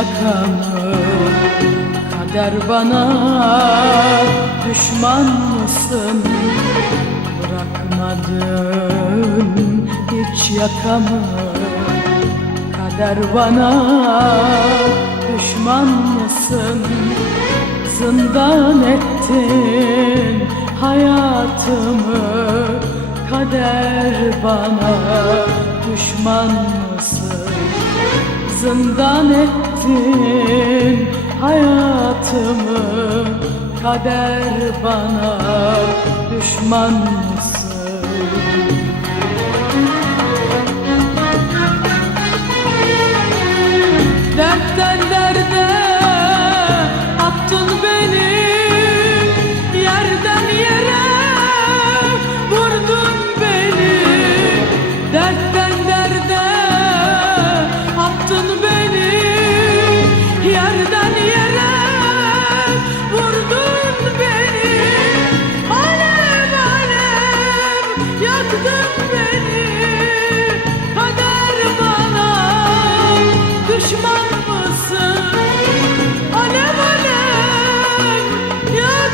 yakamı Kader bana düşman mısın? Bırakmadın hiç yakamı Kader bana düşman mısın? Zindan ettin hayatımı Kader bana düşman mısın? Zindan ettin hayatımı Kader bana düşman mısın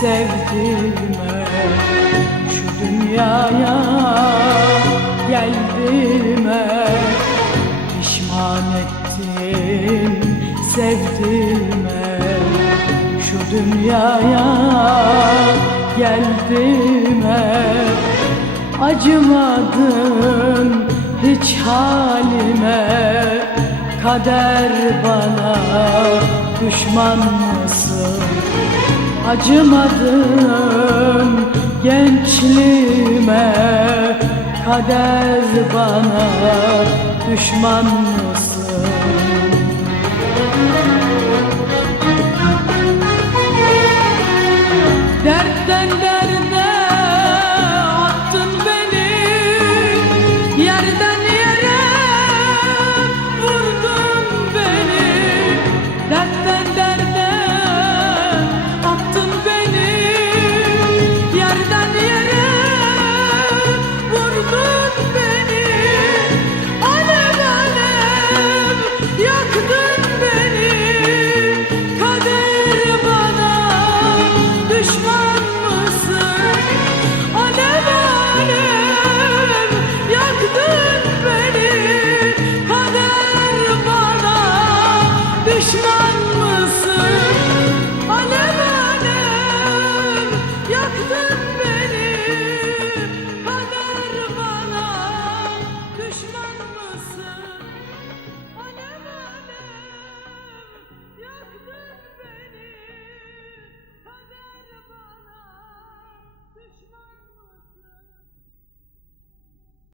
sevdiğime Şu dünyaya geldiğime Pişman ettin sevdiğime Şu dünyaya geldiğime Acımadın hiç halime Kader bana düşman mısın? Acımadım gençliğime Kader bana düşman mısın? Dertten dert